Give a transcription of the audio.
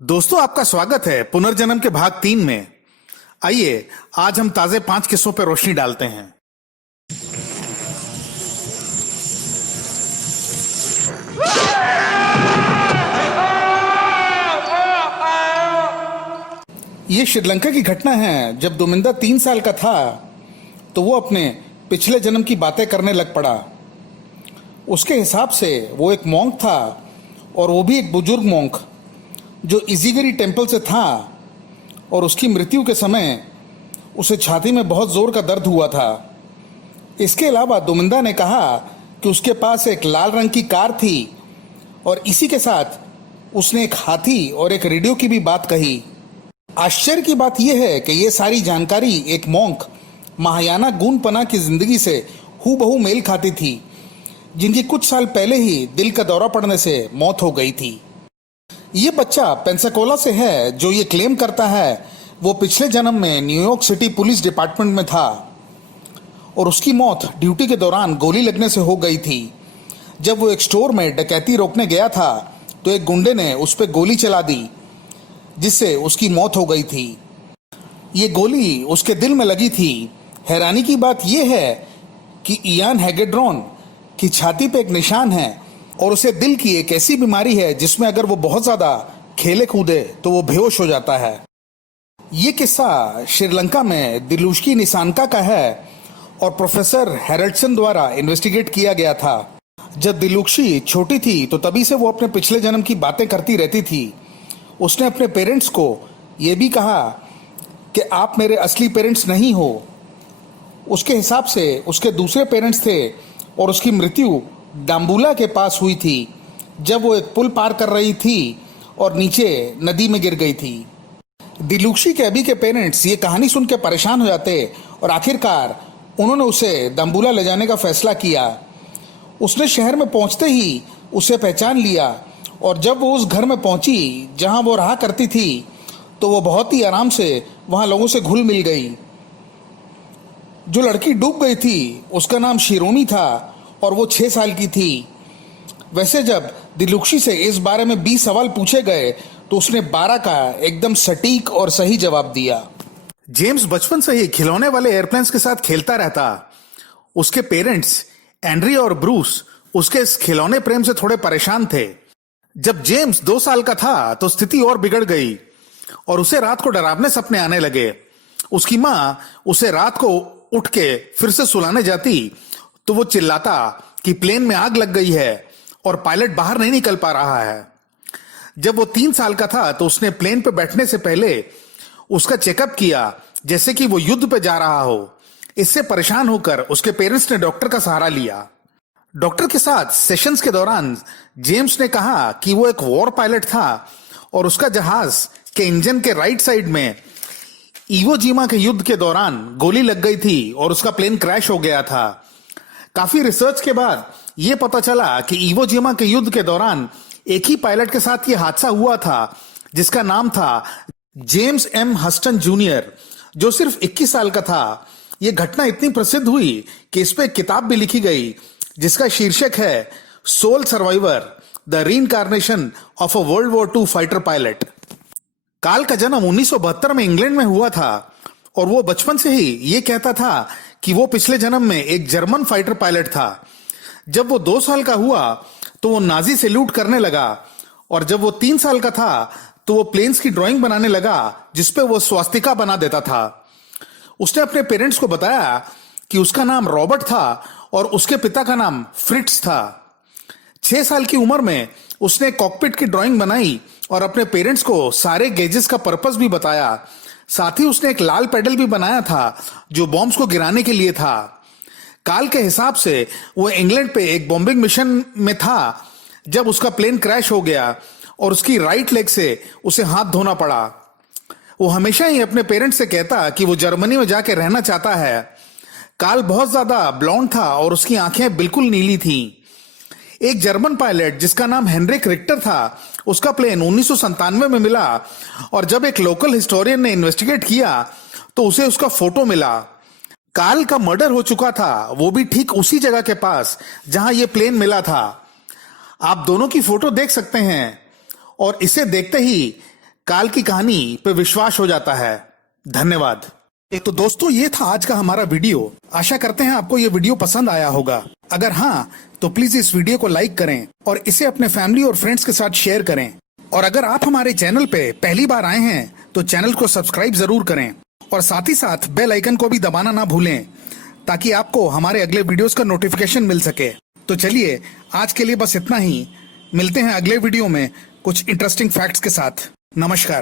दोस्तों, आपका स्वागत है पुनर्जन्म के भाग 3 में। आइए आज हम ताजे 5 किस्सों पर रोशनी डालते हैं। ये श्रीलंका की घटना है। जब दोमिंदा 3 साल का था तो वो अपने पिछले जन्म की बातें करने लग पड़ा। उसके हिसाब से वो एक मॉन्क था, और वो भी एक बुजुर्ग मॉन्क जो इजिगिरी टेम्पल से था। और उसकी मृत्यु के समय उसे छाती में बहुत जोर का दर्द हुआ था। इसके अलावा दोमिंदा ने कहा कि उसके पास एक लाल रंग की कार थी, और इसी के साथ उसने एक हाथी और एक रेडियो की भी बात कही। आश्चर्य की बात यह है कि यह सारी जानकारी एक मॉन्क महायाना गूनपना की जिंदगी से हूबहू मेल खाती थी, जिनकी कुछ साल पहले ही दिल का दौरा पड़ने से मौत हो गई थी। ये बच्चा पेंसाकोला से है, जो ये क्लेम करता है वो पिछले जन्म में न्यूयॉर्क सिटी पुलिस डिपार्टमेंट में था, और उसकी मौत ड्यूटी के दौरान गोली लगने से हो गई थी। जब वो एक स्टोर में डकैती रोकने गया था तो एक गुंडे ने उस पर गोली चला दी, जिससे उसकी मौत हो गई थी। ये गोली उसके दिल में लगी थी। हैरानी की बात यह है कि इयान हैगेड्रॉन की छाती पे एक निशान है, और उसे दिल की एक ऐसी बीमारी है जिसमें अगर वो बहुत ज्यादा खेले कूदे तो वो बेहोश हो जाता है। ये किस्सा श्रीलंका में दिलुष्की निसानका का है, और प्रोफेसर हैरल्डसन द्वारा इन्वेस्टिगेट किया गया था। जब दिलुक्षी छोटी थी तो तभी से वो अपने पिछले जन्म की बातें करती रहती थी। उसने अपने पेरेंट्स को ये भी कहा कि आप मेरे असली पेरेंट्स नहीं हो। उसके हिसाब से उसके दूसरे पेरेंट्स थे, और उसकी मृत्यु डाम्बुला के पास हुई थी, जब वो एक पुल पार कर रही थी और नीचे नदी में गिर गई थी। दिलुक्षी के अभी के पेरेंट्स ये कहानी सुन के परेशान हो जाते, और आखिरकार उन्होंने उसे डाम्बुला ले जाने का फैसला किया। उसने शहर में पहुंचते ही उसे पहचान लिया, और जब वो उस घर में पहुंची जहां वो रहा करती थी तो वो बहुत ही आराम से वहां लोगों से घुल मिल गई। जो लड़की डूब गई थी उसका नाम शिरोनी था, और वो 6 साल की थी। वैसे जब दिलुक्षी से इस बारे में 20 सवाल पूछे गए तो उसने 12 का एकदम सटीक और सही जवाब दिया। जेम्स बचपन से ही खिलौने वाले एयरप्लेन्स के साथ खेलता रहता। उसके पेरेंट्स एंड्री और ब्रूस उसके इस खिलौने प्रेम से थोड़े परेशान थे। जब जेम्स 2 साल का था तो स्थिति और बिगड़ गई, और उसे रात को डरावने सपने आने लगे। उसकी माँ उसे रात को उठ के फिर से सुलाने जाती तो वो चिल्लाता कि प्लेन में आग लग गई है और पायलट बाहर नहीं निकल पा रहा है। जब वो 3 साल का था तो उसने प्लेन पे बैठने से पहले उसका चेकअप किया, जैसे कि वो युद्ध पे जा रहा हो। इससे परेशान होकर उसके पेरेंट्स ने डॉक्टर का सहारा लिया। डॉक्टर के साथ सेशंस के दौरान जेम्स ने कहा कि वो एक वॉर पायलट था, और उसका जहाज के इंजन के राइट साइड में इवो जिमा के युद्ध के दौरान गोली लग गई थी और उसका प्लेन क्रैश हो गया था। काफी रिसर्च के बाद यह पता चला कि इवो जिमा के युद्ध के दौरान एक ही पायलट के साथ यह हादसा हुआ था, जिसका नाम था जेम्स एम हस्टन जूनियर, जो सिर्फ 21 साल का था। यह घटना इतनी प्रसिद्ध हुई कि इस पर एक किताब भी लिखी गई, जिसका शीर्षक है soul survivor, the reincarnation of a world war II fighter pilot. काल का जन्म 1972 में इंग्लैंड में हुआ था, और वो बचपन से ही ये कहता था कि वो पिछले जन्म में एक जर्मन फाइटर पायलट था। जब वो 2 साल का हुआ तो वो नाजी सैल्यूट करने लगा, और जब वो 3 साल का था तो वो प्लेन्स की ड्राइंग बनाने लगा, जिसपे वो स्वास्तिका बना देता था। उसने अपने पेरेंट्स को बताया कि उसका नाम रॉबर्ट था और उसके पिता का नाम फ्रिट्स था। 6 साल की उम्र में उसने कॉकपिट की ड्राइंग बनाई और अपने पेरेंट्स को सारे गेजेस का पर्पस भी बताया। साथ ही उसने एक लाल पेडल भी बनाया था जो बॉम्ब्स को गिराने के लिए था। काल के हिसाब से वो इंग्लैंड पे एक बॉम्बिंग मिशन में था जब उसका प्लेन क्रैश हो गया, और उसकी राइट लेग से उसे हाथ धोना पड़ा। वो हमेशा ही अपने पेरेंट्स से कहता कि वो जर्मनी में जाके रहना चाहता है। काल बहुत ज्यादा ब्लॉन्ड था और उसकी आंखें बिल्कुल नीली थीं। एक जर्मन पायलट जिसका नाम हेनरिक रिक्टर था, उसका प्लेन 1997 में मिला, और जब एक लोकल हिस्टोरियन ने इन्वेस्टिगेट किया तो उसे उसका फोटो मिला। काल का मर्डर हो चुका था, वो भी ठीक उसी जगह के पास जहां यह प्लेन मिला था। आप दोनों की फोटो देख सकते हैं, और इसे देखते ही काल की कहानी पे विश्वास हो जाता है। धन्यवाद। तो दोस्तों, ये था आज का हमारा वीडियो। आशा करते हैं आपको ये वीडियो पसंद आया होगा। अगर हाँ, तो प्लीज इस वीडियो को लाइक करें और इसे अपने फैमिली और फ्रेंड्स के साथ शेयर करें। और अगर आप हमारे चैनल पे पहली बार आए हैं तो चैनल को सब्सक्राइब जरूर करें और साथ ही साथ बेल आइकन को भी दबाना ना भूलें, ताकि आपको हमारे अगले वीडियोस का नोटिफिकेशन मिल सके। तो चलिए, आज के लिए बस इतना ही। मिलते हैं अगले वीडियो में कुछ इंटरेस्टिंग फैक्ट्स के साथ। नमस्कार।